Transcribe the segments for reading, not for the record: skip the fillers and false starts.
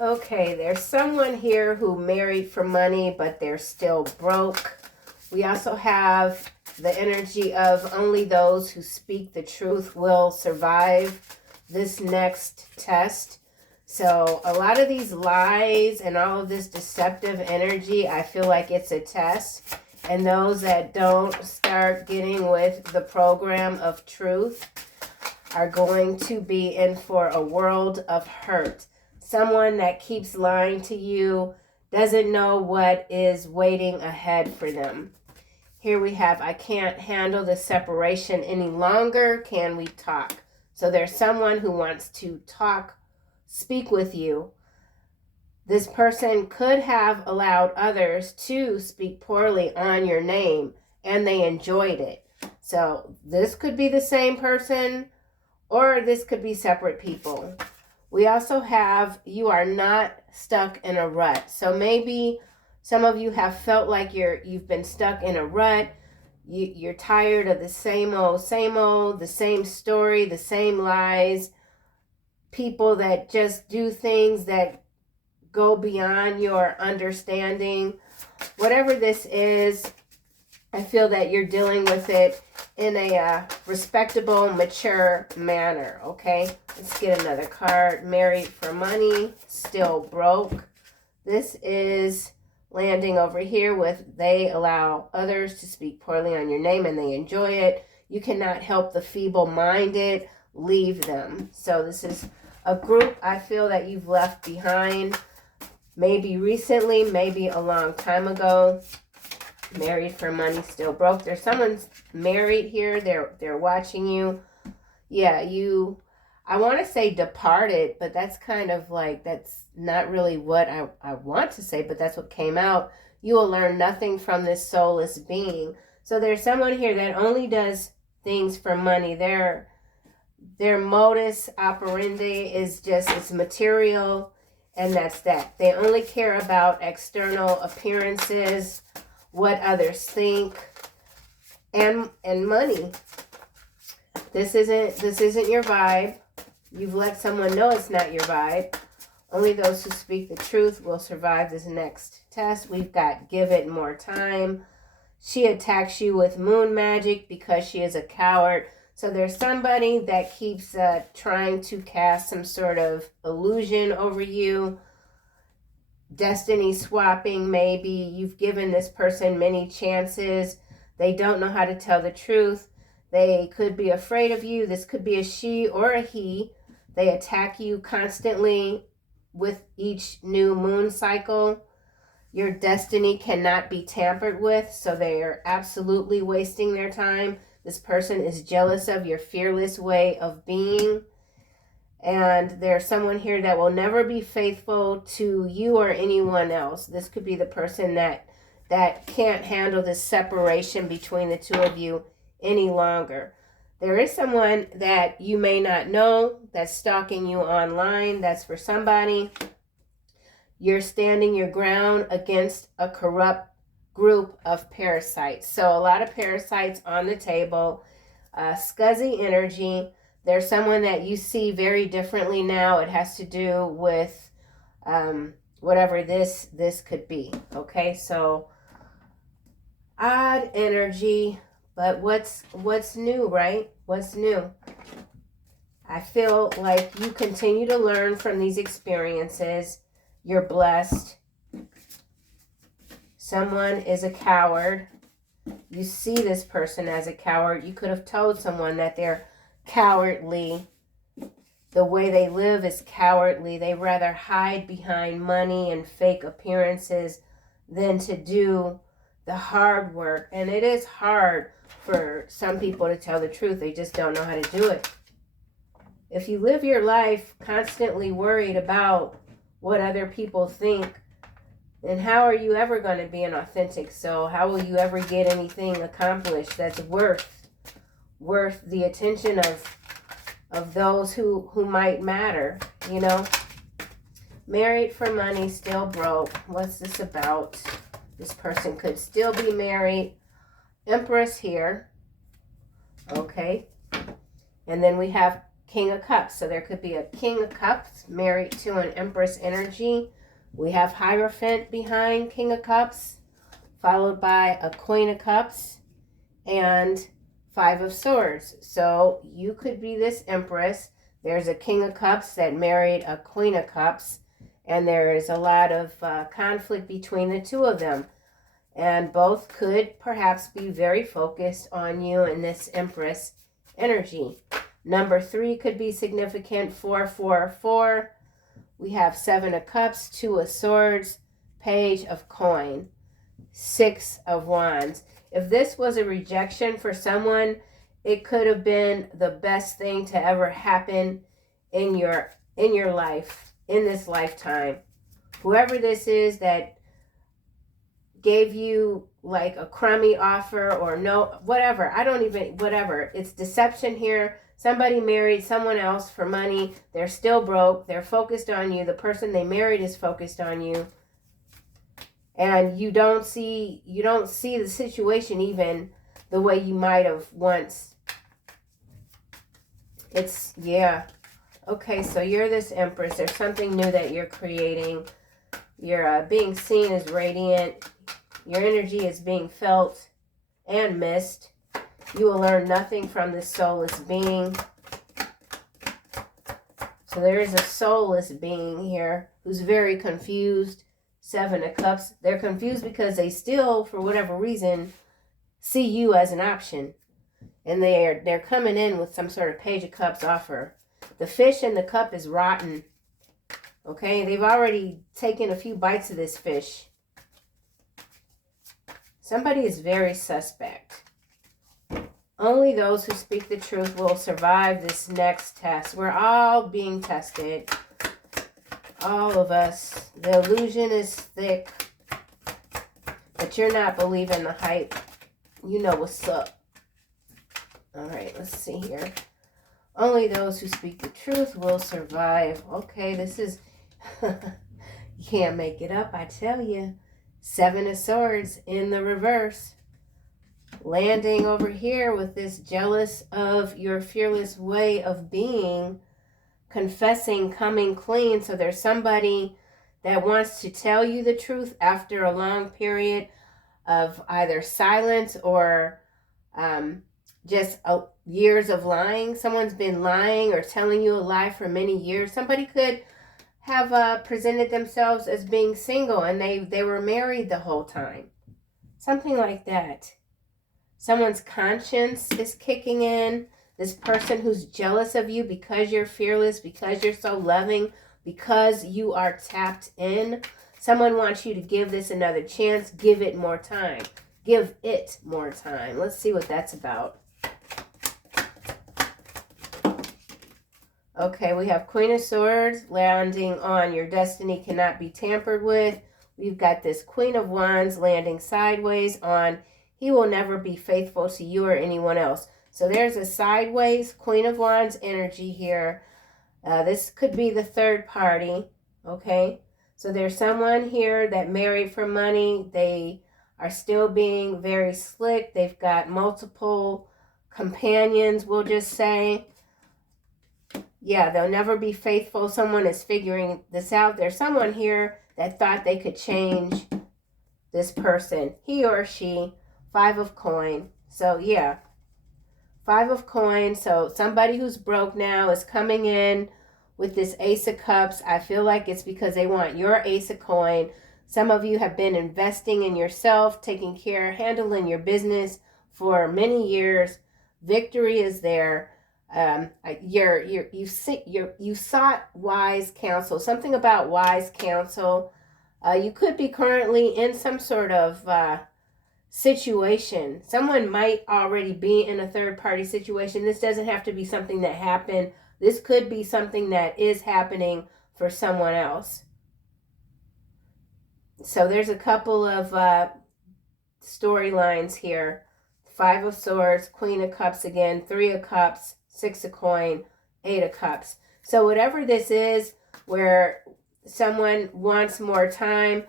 Okay, there's someone here who married for money, but they're still broke. We also have the energy of only those who speak the truth will survive this next test. So a lot of these lies and all of this deceptive energy, I feel like it's a test. And those that don't start getting with the program of truth are going to be in for a world of hurt. Someone that keeps lying to you doesn't know what is waiting ahead for them. Here we have, I can't handle the separation any longer. Can we talk? So there's someone who wants to talk, speak with you. This person could have allowed others to speak poorly on your name and they enjoyed it. So this could be the same person or this could be separate people. We also have, you are not stuck in a rut. So maybe some of you have felt like you've been stuck in a rut. You're tired of the same old, the same story, the same lies. People that just do things that go beyond your understanding. Whatever this is, I feel that you're dealing with it in a respectable, mature manner, okay? Let's get another card. Married for money, still broke. This is landing over here with they allow others to speak poorly on your name and they enjoy it. You cannot help the feeble-minded. Leave them. So this is a group I feel that you've left behind. Maybe recently, maybe a long time ago. Married for money, still broke. There's someone married here. They're watching you. Yeah, I want to say departed, but that's kind of like, that's not really what I want to say, but that's what came out. You will learn nothing from this soulless being. So there's someone here that only does things for money. Their modus operandi is just, it's material, and that's that. They only care about external appearances, what others think, and money. This isn't your vibe. You've let someone know it's not your vibe. Only those who speak the truth will survive this next test. We've got give it more time. She attacks you with moon magic because she is a coward. So there's somebody that keeps trying to cast some sort of illusion over you. Destiny swapping, maybe. You've given this person many chances. They don't know how to tell the truth. They could be afraid of you. This could be a she or a he. They attack you constantly with each new moon cycle. Your destiny cannot be tampered with, so they are absolutely wasting their time. This person is jealous of your fearless way of being. And there's someone here that will never be faithful to you or anyone else. This could be the person that can't handle the separation between the two of you any longer. There is someone that you may not know that's stalking you online. That's for somebody. You're standing your ground against a corrupt group of parasites. So a lot of parasites on the table. Scuzzy energy. There's someone that you see very differently now. It has to do with whatever this could be. Okay, so odd energy, but what's new, right? What's new? I feel like you continue to learn from these experiences. You're blessed. Someone is a coward. You see this person as a coward. You could have told someone that they're cowardly. The way they live is cowardly. They rather hide behind money and fake appearances than to do the hard work. And it is hard for some people to tell the truth. They just don't know how to do it. If you live your life constantly worried about what other people think, then how are you ever going to be an authentic soul? How will you ever get anything accomplished that's worth the attention of those who might matter, you know? Married for money, still broke. What's this about? This person could still be married. Empress here. Okay. And then we have King of Cups. So there could be a King of Cups married to an Empress energy. We have Hierophant behind King of Cups, followed by a Queen of Cups and Five of Swords. So you could be this Empress. There's a King of Cups that married a Queen of Cups, and there is a lot of conflict between the two of them. And both could perhaps be very focused on you in this Empress energy. Number 3 could be significant, 444. We have 7 of Cups, 2 of Swords, Page of Coin, 6 of Wands. If this was a rejection for someone, it could have been the best thing to ever happen in your life, in this lifetime. Whoever this is that gave you like a crummy offer or no, whatever, whatever. It's deception here. Somebody married someone else for money. They're still broke. They're focused on you. The person they married is focused on you. And you don't see the situation even the way you might have once. Yeah. Okay, so you're this Empress. There's something new that you're creating. You're being seen as radiant. Your energy is being felt and missed. You will learn nothing from this soulless being. So there is a soulless being here who's very confused. 7 of Cups. They're confused because they still, for whatever reason, see you as an option. And they're coming in with some sort of Page of Cups offer. The fish in the cup is rotten. Okay, they've already taken a few bites of this fish. Somebody is very suspect. Only those who speak the truth will survive this next test. We're all being tested. All of us. The illusion is thick. But you're not believing the hype. You know what's up. All right, let's see here. Only those who speak the truth will survive. Okay, this is... you can't make it up, I tell you. 7 of Swords in the reverse. Landing over here with this jealous of your fearless way of being. Confessing, coming clean. So there's somebody that wants to tell you the truth after a long period of either silence or just years of lying. Someone's been lying or telling you a lie for many years. Somebody could have presented themselves as being single and they were married the whole time. Something like that. Someone's conscience is kicking in. This person who's jealous of you because you're fearless, because you're so loving, because you are tapped in. Someone wants you to give this another chance. Give it more time. Give it more time. Let's see what that's about. Okay, we have Queen of Swords landing on your destiny cannot be tampered with. We've got this Queen of Wands landing sideways on he will never be faithful to you or anyone else. So there's a sideways Queen of Wands energy here. This could be the third party, okay? So there's someone here that married for money. They are still being very slick. They've got multiple companions, we'll just say. Yeah, they'll never be faithful. Someone is figuring this out. There's someone here that thought they could change this person. He or she. 5 of Coin. So, yeah. 5 of Coin. So, somebody who's broke now is coming in with this Ace of Cups. I feel like it's because they want your Ace of Coin. Some of you have been investing in yourself, taking care, handling your business for many years. Victory is there. You sought wise counsel. Something about wise counsel. You could be currently in some sort of situation. Someone might already be in a third-party situation. This doesn't have to be something that happened. This could be something that is happening for someone else. So there's a couple of storylines here. 5 of Swords, Queen of Cups again, 3 of Cups, 6 of Coin, 8 of Cups. So whatever this is, where someone wants more time,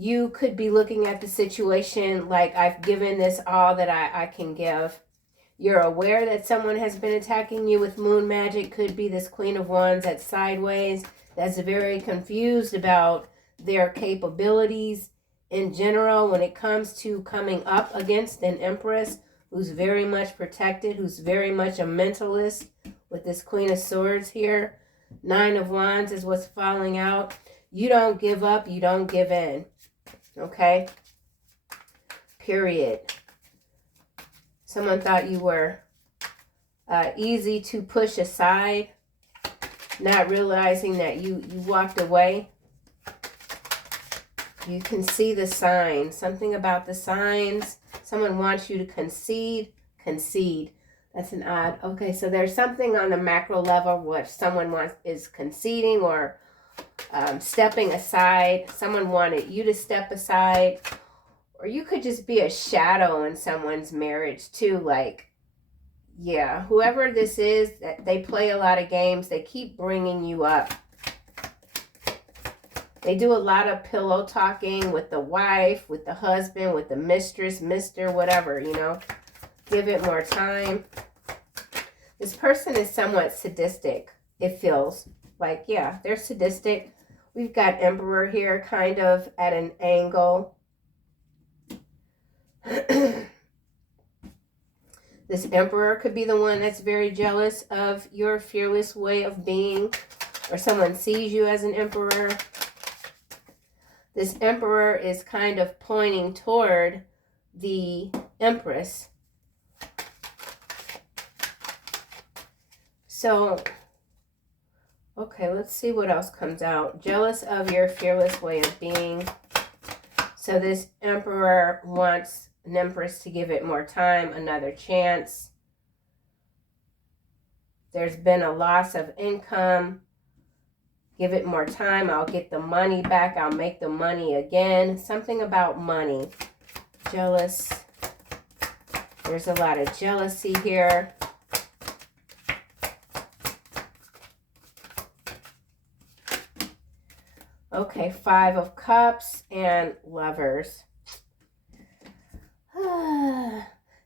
you could be looking at the situation like I've given this all that I can give. You're aware that someone has been attacking you with moon magic. Could be this Queen of Wands that's sideways, that's very confused about their capabilities in general when it comes to coming up against an Empress who's very much protected, who's very much a mentalist with this Queen of Swords here. 9 of Wands is what's falling out. You don't give up, you don't give in. Okay? Period. Someone thought you were easy to push aside, not realizing that you walked away. You can see the signs. Something about the signs. Someone wants you to concede. Concede. That's an odd. Okay, so there's something on the macro level where someone is conceding or stepping aside. Someone wanted you to step aside. Or you could just be a shadow in someone's marriage too. Like, yeah, whoever this is, they play a lot of games. They keep bringing you up. They do a lot of pillow talking with the wife, with the husband, with the mistress, mister, whatever, you know. Give it more time. This person is somewhat sadistic, it feels like. Yeah, they're sadistic. We've got Emperor here kind of at an angle. This Emperor could be the one that's very jealous of your fearless way of being, or someone sees you as an Emperor. This Emperor is kind of pointing toward the Empress. So, okay, let's see what else comes out. Jealous of your fearless way of being. So this Emperor wants an Empress to give it more time, another chance. There's been a loss of income. Give it more time. I'll get the money back. I'll make the money again. Something about money. Jealous. There's a lot of jealousy here. Okay, 5 of Cups and Lovers.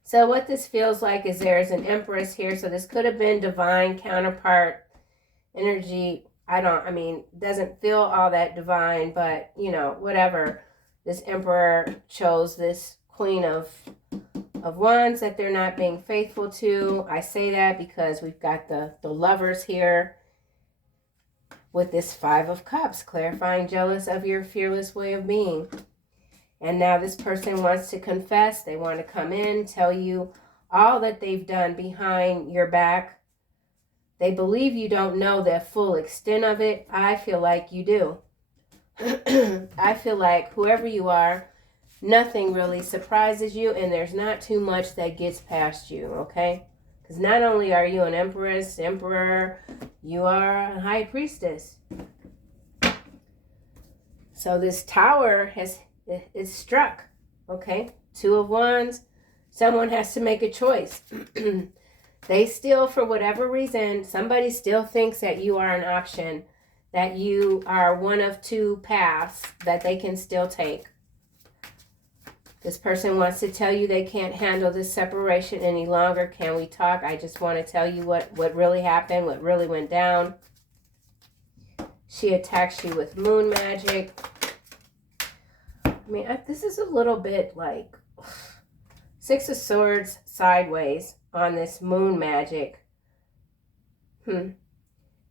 So what this feels like is there's an Empress here. So this could have been divine counterpart energy. Doesn't feel all that divine, but, you know, whatever. This Emperor chose this Queen of Wands that they're not being faithful to. I say that because we've got the Lovers here with this 5 of Cups, clarifying jealous of your fearless way of being. And now this person wants to confess. They want to come in, tell you all that they've done behind your back. They believe you don't know the full extent of it. I feel like you do. I feel like whoever you are, nothing really surprises you, and there's not too much that gets past you, okay? Because not only are you an Empress, Emperor, you are a High Priestess. So this Tower is struck, okay? 2 of Wands. Someone has to make a choice. They still, for whatever reason, somebody still thinks that you are an option, that you are one of 2 paths that they can still take. This person wants to tell you they can't handle this separation any longer. Can we talk? I just want to tell you what really happened, what really went down. She attacks you with moon magic. This is a little bit like 6 of Swords sideways on this moon magic.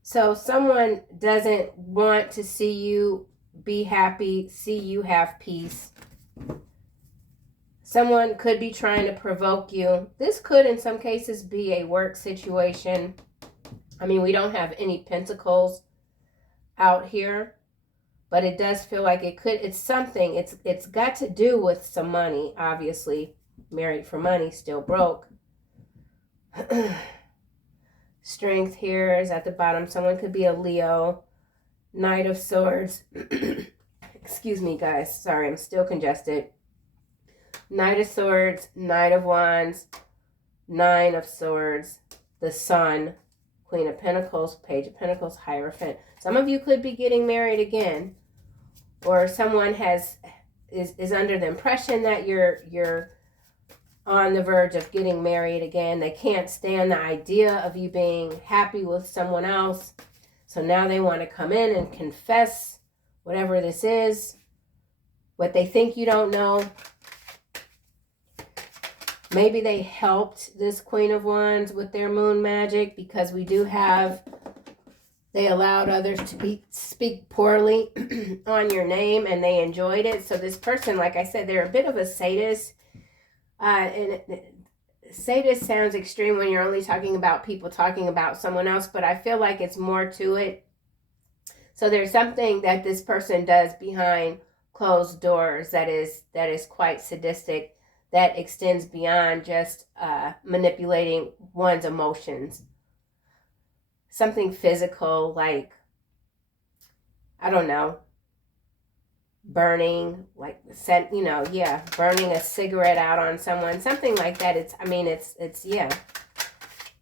So someone doesn't want to see you be happy, see you have peace. Someone could be trying to provoke you. This could, in some cases, be a work situation. We don't have any pentacles out here, but it does feel like it's something. It's got to do with some money, obviously. Married for money, still broke. Strength here is at the bottom. Someone could be a Leo. Knight of Swords. Excuse me, guys. Sorry, I'm still congested. Knight of Swords, Knight of Wands, 9 of Swords, the Sun, Queen of Pentacles, Page of Pentacles, Hierophant. Some of you could be getting married again, or someone is under the impression that you're on the verge of getting married again. They can't stand the idea of you being happy with someone else. So now they want to come in and confess whatever this is, what they think you don't know. Maybe they helped this Queen of Wands with their moon magic, because we do have, they allowed others to speak poorly on your name and they enjoyed it. So this person, like I said, they're a bit of a sadist. Sadist sounds extreme when you're only talking about people talking about someone else, but I feel like it's more to it. So there's something that this person does behind closed doors that is quite sadistic, that extends beyond just manipulating one's emotions. Something physical, like, I don't know, burning, like, burning a cigarette out on someone, something like that. It's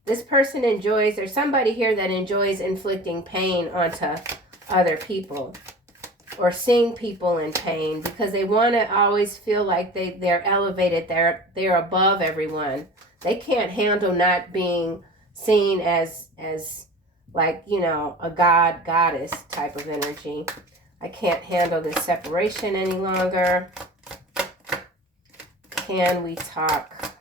This person enjoys, there's somebody here that enjoys inflicting pain onto other people, or seeing people in pain, because they want to always feel like they're elevated, they're above everyone. They can't handle not being seen as like, a goddess type of energy. I can't handle this separation any longer. Can we talk?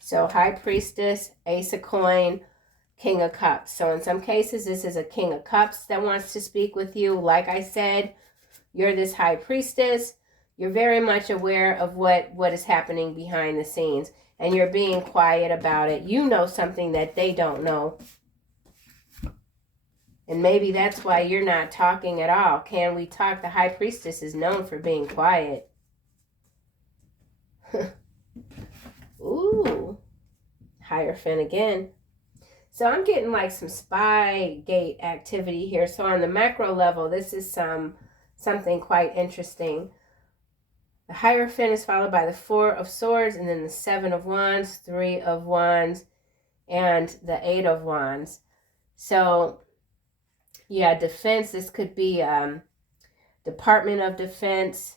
So High Priestess, Ace of Coin, King of Cups. So in some cases, this is a King of Cups that wants to speak with you. Like I said, you're this High Priestess. You're very much aware of what is happening behind the scenes, and you're being quiet about it. You know something that they don't know. And maybe that's why you're not talking at all. Can we talk? The High Priestess is known for being quiet. Ooh. Hierophant again. So I'm getting like some Spygate activity here. So on the macro level, this is something quite interesting. The Hierophant is followed by the 4 of Swords, and then the 7 of Wands, 3 of Wands, and the 8 of Wands. So, yeah, defense. This could be Department of Defense.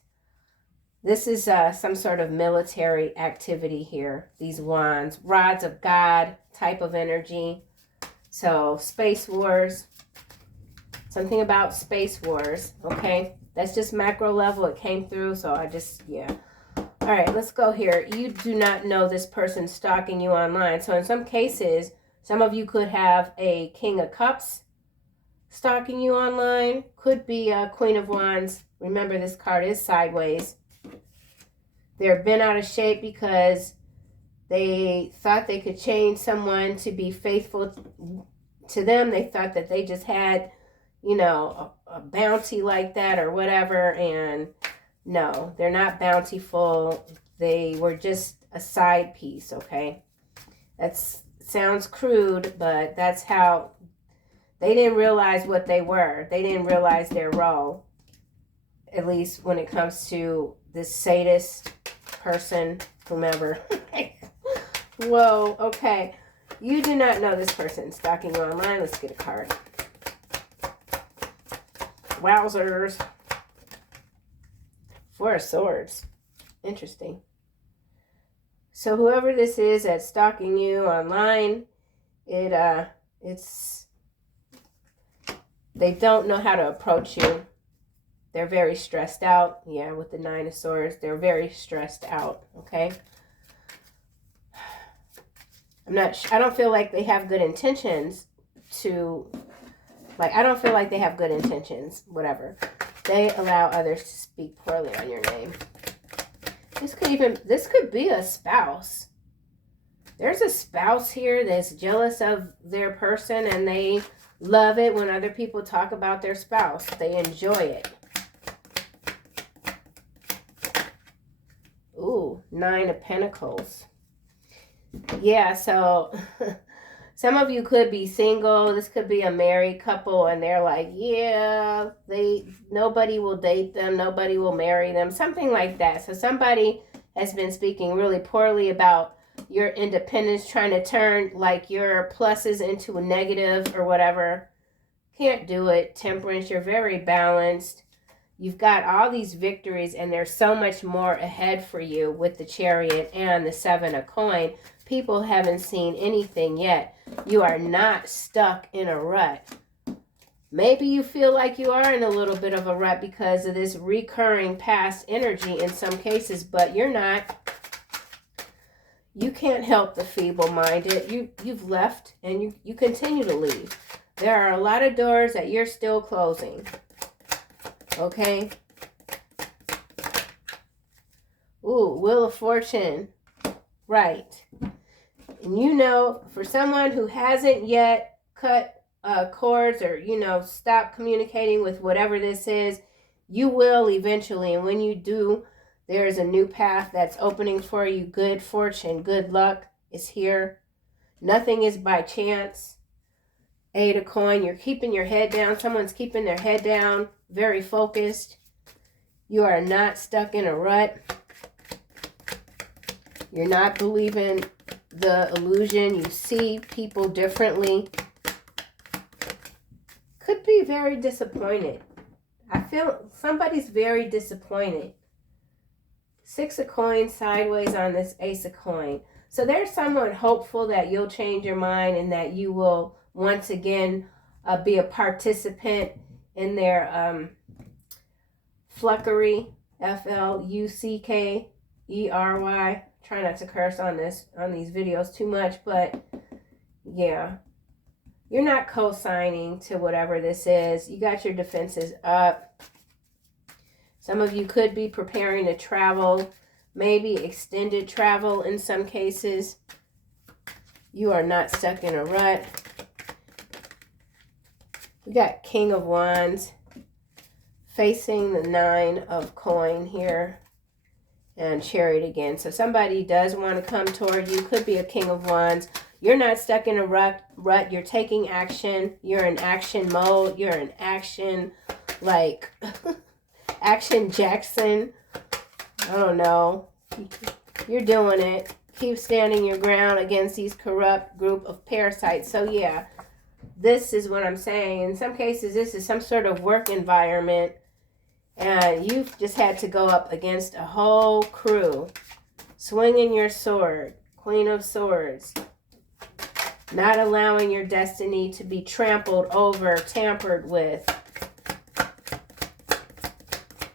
This is some sort of military activity here. These wands, rods of God type of energy. So space wars, something about space wars. Okay, that's just macro level. It came through, so all right, let's go here. You do not know this person stalking you online. So in some cases, some of you could have a King of Cups stalking you online. Could be a Queen of Wands. Remember, this card is sideways. They're bent out of shape because they thought they could change someone to be faithful to them. They thought that they just had, a bounty like that or whatever. And no, they're not bountiful. They were just a side piece, okay? That sounds crude, but that's how they didn't realize what they were. They didn't realize their role, at least when it comes to this sadist person, whomever. Whoa, okay. You do not know this person stalking you online. Let's get a card. Wowzers. 4 of Swords. Interesting. So whoever this is that's stalking you online, it's they don't know how to approach you. They're very stressed out. Yeah, with the 9 of Swords, they're very stressed out, okay? I don't feel like they have good intentions I don't feel like they have good intentions, whatever. They allow others to speak poorly on your name. This could be a spouse. There's a spouse here that's jealous of their person, and they love it when other people talk about their spouse. They enjoy it. Ooh, 9 of Pentacles. Yeah, so some of you could be single. This could be a married couple, and they're like, yeah, nobody will date them, nobody will marry them, something like that. So somebody has been speaking really poorly about your independence, trying to turn like your pluses into a negative or whatever. Can't do it. Temperance, you're very balanced. You've got all these victories, and there's so much more ahead for you with the Chariot and the Seven of Coin. People haven't seen anything yet. You are not stuck in a rut. Maybe you feel like you are in a little bit of a rut because of this recurring past energy in some cases, but you're not. You can't help the feeble-minded. You've left, and you continue to leave. There are a lot of doors that you're still closing. Okay? Ooh, Wheel of Fortune. Right. And you know, for someone who hasn't yet cut cords or, stopped communicating with whatever this is, you will eventually. And when you do, there is a new path that's opening for you. Good fortune, good luck is here. Nothing is by chance. Eight of Coin, you're keeping your head down. Someone's keeping their head down, very focused. You are not stuck in a rut. You're not believing the illusion. You see people differently. Could be very disappointed. I feel somebody's very disappointed. Six of Coins sideways on this Ace of Coin. So there's someone hopeful that you'll change your mind and that you will once again be a participant in their fluckery. F-L-U-C-K-E-R-Y. Try not to curse on these videos too much, but yeah. You're not co-signing to whatever this is. You got your defenses up. Some of you could be preparing to travel, maybe extended travel in some cases. You are not stuck in a rut. We got King of Wands facing the Nine of Coin here and Chariot again. So somebody does want to come toward you. Could be a King of Wands. You're not stuck in a rut. You're taking action. You're in action mode. You're in action, like Action Jackson. I don't know. You're doing it. Keep standing your ground against these corrupt group of parasites. So yeah, this is what I'm saying. In some cases, this is some sort of work environment, and you've just had to go up against a whole crew, swinging your sword, Queen of Swords, not allowing your destiny to be trampled over, tampered with.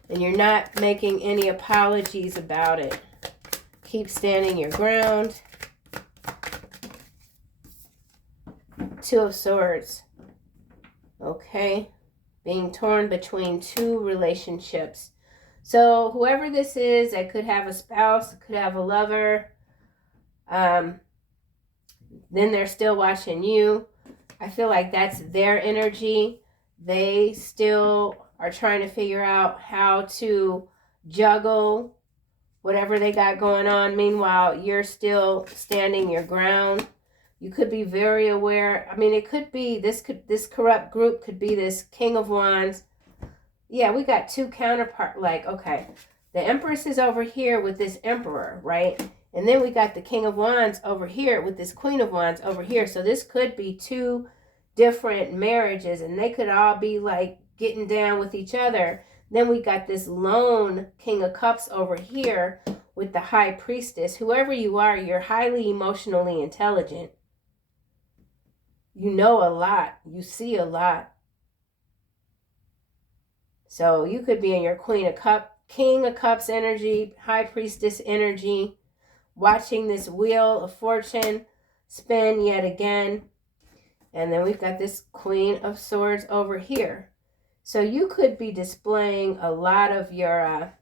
And you're not making any apologies about it. Keep standing your ground. Two of Swords. Okay. Being torn between two relationships. So whoever this is, that could have a spouse, could have a lover. Then they're still watching you. I feel like that's their energy. They still are trying to figure out how to juggle whatever they got going on. Meanwhile, you're still standing your ground. You could be very aware. I mean, it could be this corrupt group could be this King of Wands. Yeah, we got two counterpart. Like, okay, the Empress is over here with this Emperor, right? And then we got the King of Wands over here with this Queen of Wands over here. So this could be two different marriages, and they could all be like getting down with each other. Then we got this lone King of Cups over here with the High Priestess. Whoever you are, you're highly emotionally intelligent. You know a lot. You see a lot. So you could be in your King of Cups energy, High Priestess energy, watching this Wheel of Fortune spin yet again. And then we've got this Queen of Swords over here. So you could be displaying a lot of your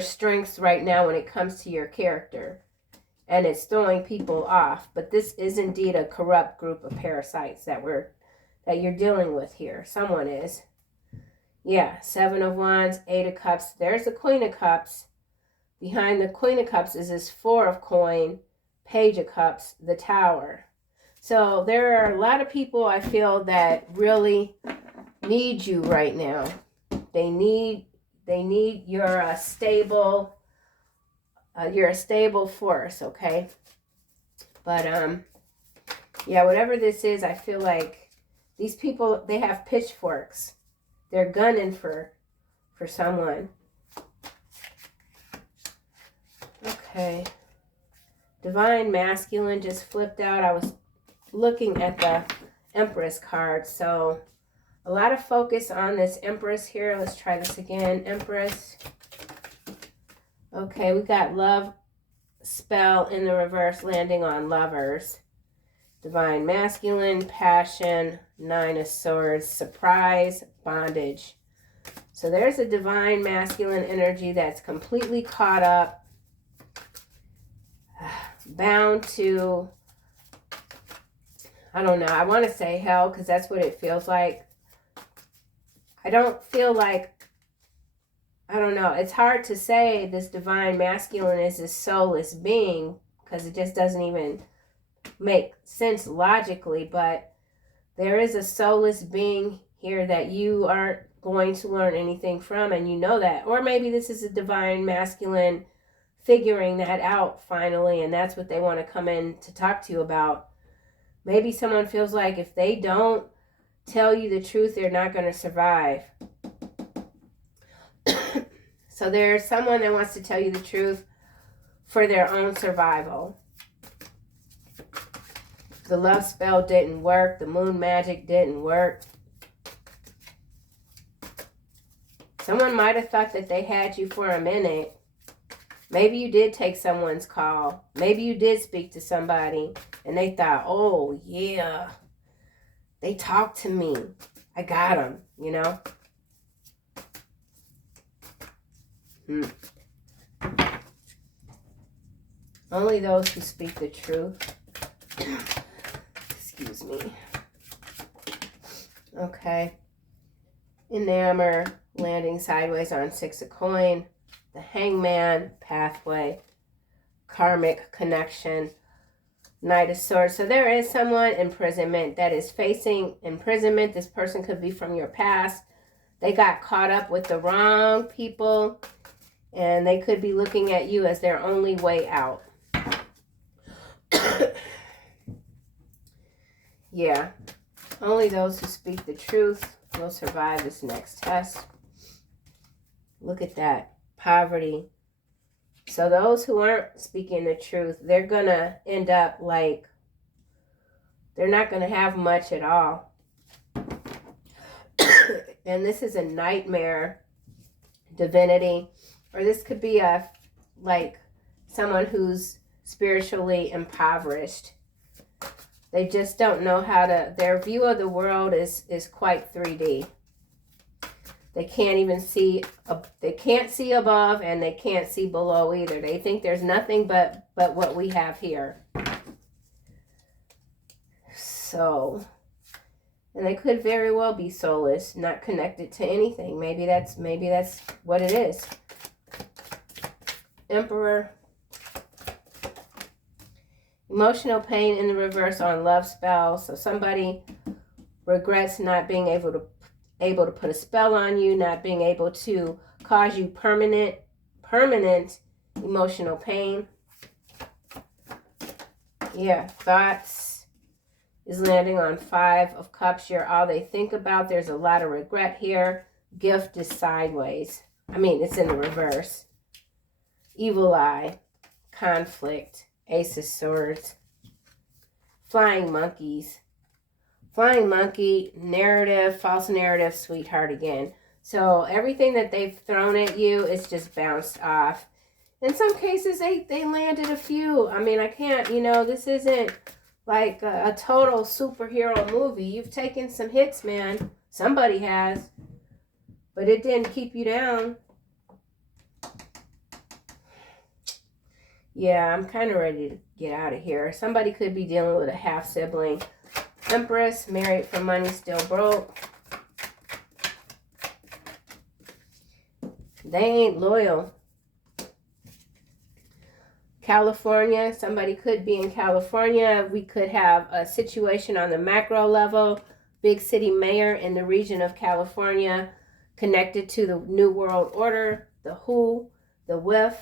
strengths right now when it comes to your character. And it's throwing people off. But this is indeed a corrupt group of parasites that you're dealing with here. Someone is. Yeah, Seven of Wands, Eight of Cups. There's the Queen of Cups. Behind the Queen of Cups is this Four of Coin, Page of Cups, the Tower. So there are a lot of people I feel that really need you right now. They need you're a stable force, okay? But yeah, whatever this is, I feel like these people, they have pitchforks. They're gunning for for someone. Okay. Divine Masculine just flipped out. I was looking at the Empress card. So a lot of focus on this Empress here. Let's try this again. Empress. Okay, we got love spell in the reverse landing on Lovers. Divine Masculine, passion, 9 of Swords, surprise, bondage. So there's a Divine Masculine energy that's completely caught up, bound to, I don't know, I want to say hell because that's what it feels like. I don't feel like, I don't know, it's hard to say this Divine Masculine is this soulless being because it just doesn't even make sense logically, but there is a soulless being here that you aren't going to learn anything from, and you know that. Or maybe this is a Divine Masculine figuring that out finally, and that's what they want to come in to talk to you about. Maybe someone feels like if they don't tell you the truth, they're not going to survive. So there's someone that wants to tell you the truth for their own survival. The love spell didn't work. The moon magic didn't work. Someone might have thought that they had you for a minute. Maybe you did take someone's call. Maybe you did speak to somebody and they thought, oh, yeah, they talked to me. I got them, you know. Only those who speak the truth. Excuse me. Okay. Enamor, landing sideways on 6 of coin. The Hangman, pathway. Karmic connection. Knight of Swords. So there is someone imprisonment that is facing imprisonment. This person could be from your past. They got caught up with the wrong people, and they could be looking at you as their only way out. Yeah. Only those who speak the truth will survive this next test. Look at that. Poverty. So those who aren't speaking the truth, they're going to end up like, they're not going to have much at all. And this is a nightmare divinity. Or this could be a, like, someone who's spiritually impoverished. They just don't know how to, their view of the world is quite 3D. They can't even see, they can't see above and they can't see below either. They think there's nothing but what we have here. So, and they could very well be soulless, not connected to anything. Maybe that's what it is. Emperor. Emotional pain in the reverse on love spell. So somebody regrets not being able to put a spell on you, not being able to cause you permanent emotional pain. Yeah, thoughts is landing on 5 of Cups. You're all they think about. There's a lot of regret here. Gift is sideways. I mean, it's in the reverse. Evil eye, conflict, Ace of Swords, flying monkeys. Flying monkey, narrative, false narrative, sweetheart again. So everything that they've thrown at you is just bounced off. In some cases, they landed a few. I mean, I can't, you know, this isn't like a total superhero movie. You've taken some hits, man. Somebody has. But it didn't keep you down. Yeah, I'm kind of ready to get out of here. Somebody could be dealing with a half-sibling. Empress, married for money, still broke. They ain't loyal. California, somebody could be in California. We could have a situation on the macro level. Big city mayor in the region of California connected to the New World Order, the WHO, the WIF.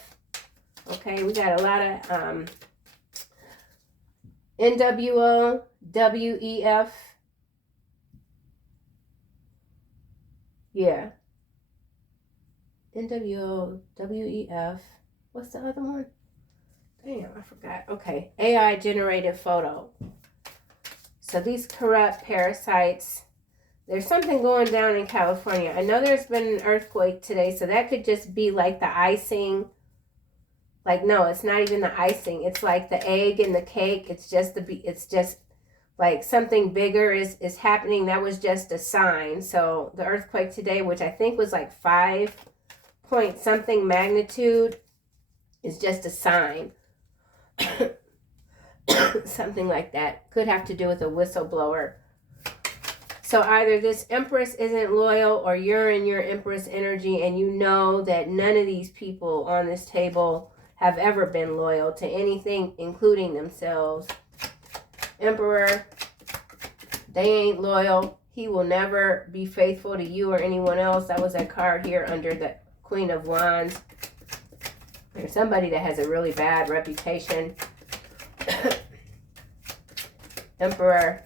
Okay, we got a lot of NWO, WEF. Yeah. NWOWEF. What's the other one? Damn, I forgot. Okay, AI generated photo. So these corrupt parasites, there's something going down in California. I know there's been an earthquake today, so that could just be like the icing. Like, no, it's not even the icing. It's like the egg in the cake. It's just like something bigger is happening. That was just a sign. So the earthquake today, which I think was like 5 point something magnitude, is just a sign. Something like that. Could have to do with a whistleblower. So either this Empress isn't loyal, or you're in your Empress energy and you know that none of these people on this table have ever been loyal to anything, including themselves. Emperor, they ain't loyal. He will never be faithful to you or anyone else. That was a card here under the Queen of Wands. There's somebody that has a really bad reputation. Emperor.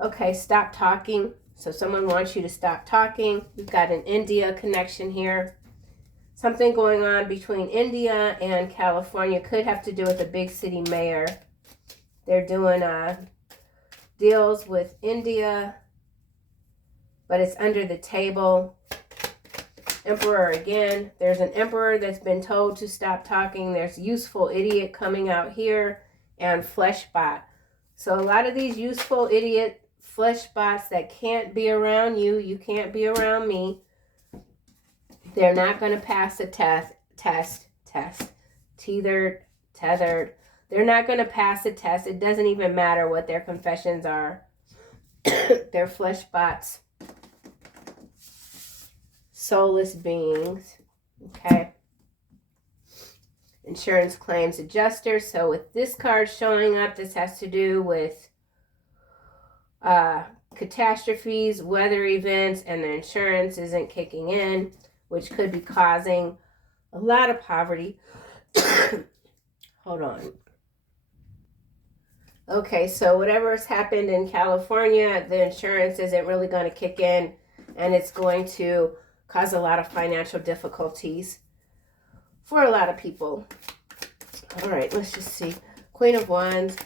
Okay, stop talking. So someone wants you to stop talking. We've got an India connection here. Something going on between India and California. Could have to do with a big city mayor. They're doing deals with India, but it's under the table. Emperor again. There's an emperor that's been told to stop talking. There's useful idiot coming out here, and fleshbot. So a lot of these useful idiot flesh bots that can't be around you, you can't be around me. They're not going to pass the test. Tethered. They're not going to pass the test. It doesn't even matter what their confessions are. They're flesh bots. Soulless beings. Okay. Insurance claims adjuster. So with this card showing up, this has to do with catastrophes, weather events, and the insurance isn't kicking in, which could be causing a lot of poverty. Hold on. Okay, so whatever's happened in California, the insurance isn't really going to kick in, and it's going to cause a lot of financial difficulties for a lot of people. All right, let's just see. Queen of Wands.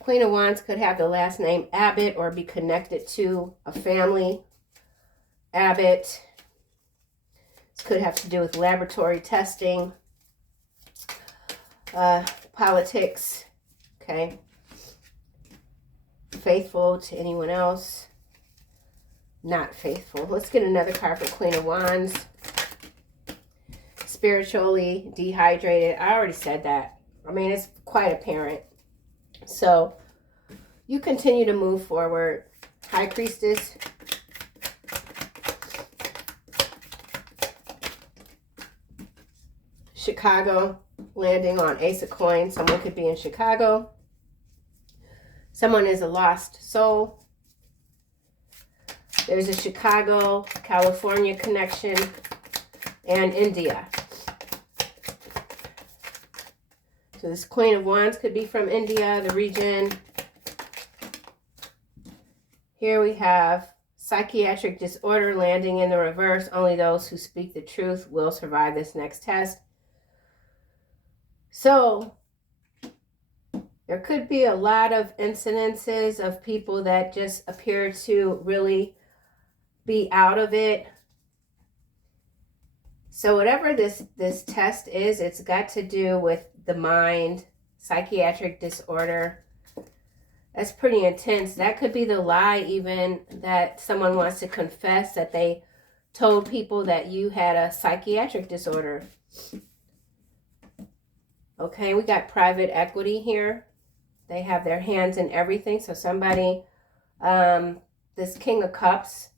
Queen of Wands could have the last name Abbott or be connected to a family. Abbott. This could have to do with laboratory testing. Politics. Okay. Faithful to anyone else. Not faithful. Let's get another card for Queen of Wands. Spiritually dehydrated. I already said that. I mean, it's quite apparent. So you continue to move forward. High Priestess. Chicago, landing on Ace of Coins. Someone could be in Chicago. Someone is a lost soul. There's a Chicago, California connection, and India. So this Queen of Wands could be from India, the region. Here we have psychiatric disorder landing in the reverse. Only those who speak the truth will survive this next test. So there could be a lot of incidences of people that just appear to really be out of it. So whatever this test is, it's got to do with the mind, psychiatric disorder. That's pretty intense. That could be the lie even that someone wants to confess that they told people that you had a psychiatric disorder. Okay, we got private equity here. They have their hands in everything. So somebody, this King of Cups,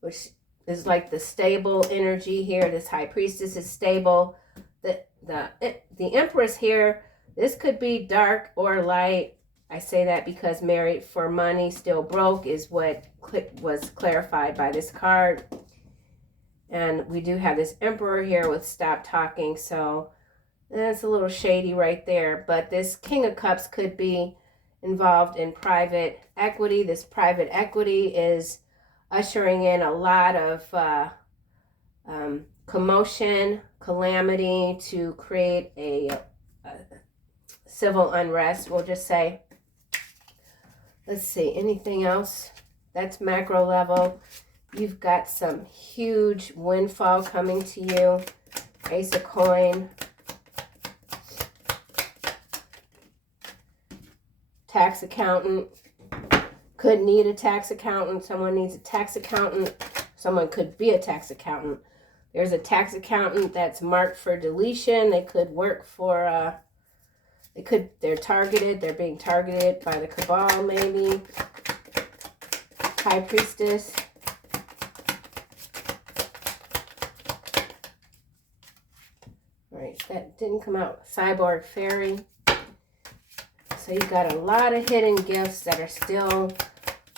which is like the stable energy here. This High Priestess is stable. The Empress here, this could be dark or light. I say that because married for money, still broke is what was clarified by this card. And we do have this Emperor here with stop talking. So That's a little shady right there. But this King of Cups could be involved in private equity. This private equity is ushering in a lot of commotion, calamity to create a civil unrest, we'll just say. Let's see, anything else? That's macro level. You've got some huge windfall coming to you. Ace of coin. Tax accountant. Could need a tax accountant. Someone needs a tax accountant. Someone could be a tax accountant. There's a tax accountant that's marked for deletion. They could work for, they're targeted. They're being targeted by the cabal, maybe. High priestess. All right, that didn't come out. Cyborg fairy. So you've got a lot of hidden gifts that are still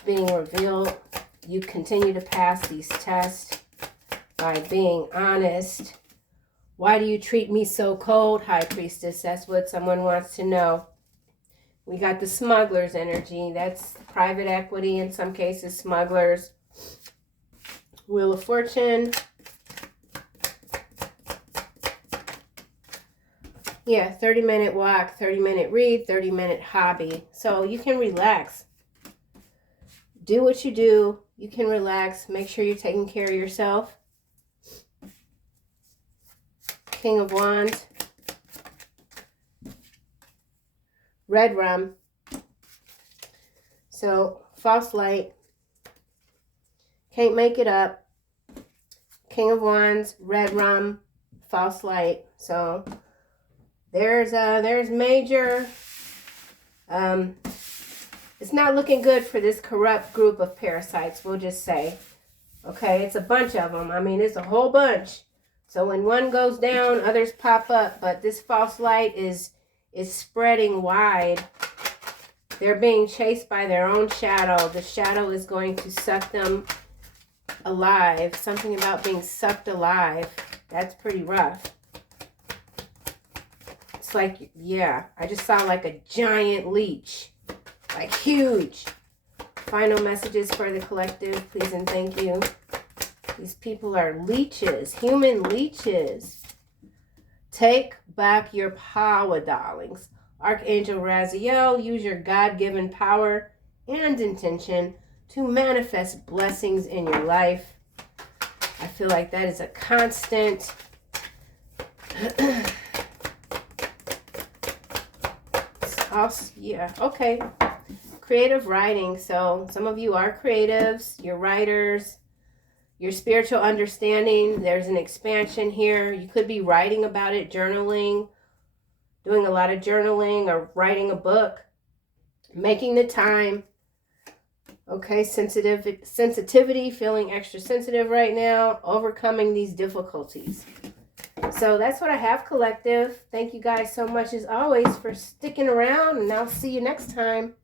being revealed. You continue to pass these tests by being honest. Why do you treat me so cold, High Priestess? That's what someone wants to know. We got the smuggler's energy. That's private equity, in some cases, smugglers. Wheel of Fortune. Yeah, 30-minute walk, 30-minute read, 30-minute hobby. So you can relax. Do what you do. You can relax. Make sure you're taking care of yourself. King of Wands. Red rum. So, false light. Can't make it up. King of Wands, red rum, false light. So, there's major, it's not looking good for this corrupt group of parasites, we'll just say. Okay, it's a bunch of them. I mean, it's a whole bunch. So when one goes down, others pop up. But this false light is spreading wide. They're being chased by their own shadow. The shadow is going to suck them alive. Something about being sucked alive. That's pretty rough. It's like, yeah, I just saw like a giant leech. Like huge. Final messages for the collective, please and thank you. These people are leeches, human leeches. Take back your power, darlings. Archangel Raziel, use your God-given power and intention to manifest blessings in your life. I feel like that is a constant. Yeah, okay. Creative writing. So some of you are creatives, you're writers. Your spiritual understanding, there's an expansion here. You could be writing about it, journaling, doing a lot of journaling or writing a book, making the time. Okay, sensitivity, feeling extra sensitive right now, overcoming these difficulties. So that's what I have, collective. Thank you guys so much as always for sticking around, and I'll see you next time.